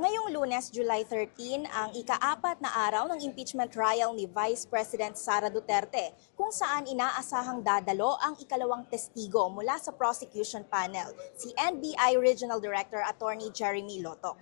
Ngayong Lunes, July 13, ang ika-4 na araw ng impeachment trial ni Vice President Sara Duterte, kung saan inaasahang dadalo ang ikalawang testigo mula sa prosecution panel, si NBI Regional Director Attorney Jeremy Loto.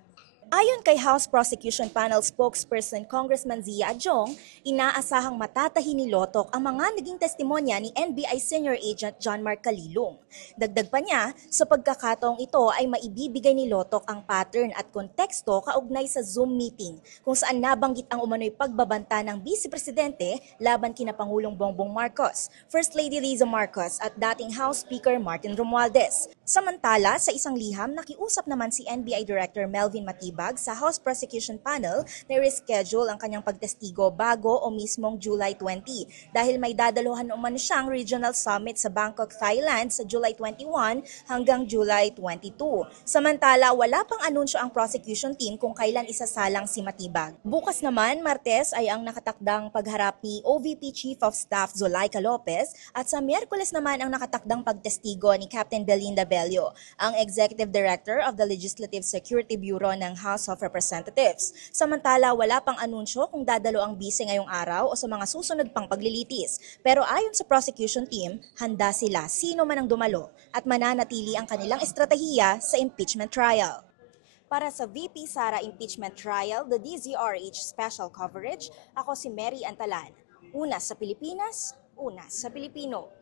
Ayon kay House Prosecution Panel spokesperson Congressman Zia Adjong, inaasahang matatahi ni Lotok ang mga naging testimonya ni NBI Senior Agent John Mark Calilong. Dagdag pa niya, sa pagkakataong ito ay maibibigay ni Lotok ang pattern at konteksto kaugnay sa Zoom meeting kung saan nabanggit ang umano'y pagbabanta ng Vice Presidente laban kina Pangulong Bongbong Marcos, First Lady Liza Marcos at dating House Speaker Martin Romualdez. Samantala, sa isang liham, nakiusap naman si NBI Director Melvin Matibag sa House Prosecution Panel na reschedule ang kanyang pagtestigo bago o mismong July 20 dahil may dadaluhan umano siyang regional summit sa Bangkok, Thailand sa July 21 hanggang July 22. Samantala, wala pang anunsyo ang prosecution team kung kailan isasalang si Matibag. Bukas naman, Martes ay ang nakatakdang pagharap ni OVP Chief of Staff Zulaika Lopez at sa Miyerkules naman ang nakatakdang pagtestigo ni Captain Belinda Bello, ang Executive Director of the Legislative Security Bureau ng House of Representatives. Samantala, wala pang anunsyo kung dadalo ang bise ngayong araw o sa mga susunod pang paglilitis. Pero ayon sa prosecution team, handa sila sino man ang dumalo at mananatili ang kanilang estratehiya sa impeachment trial. Para sa VP Sara Impeachment Trial, the DZRH Special Coverage, ako si Mary Antalan. Una sa Pilipinas, una sa Pilipino.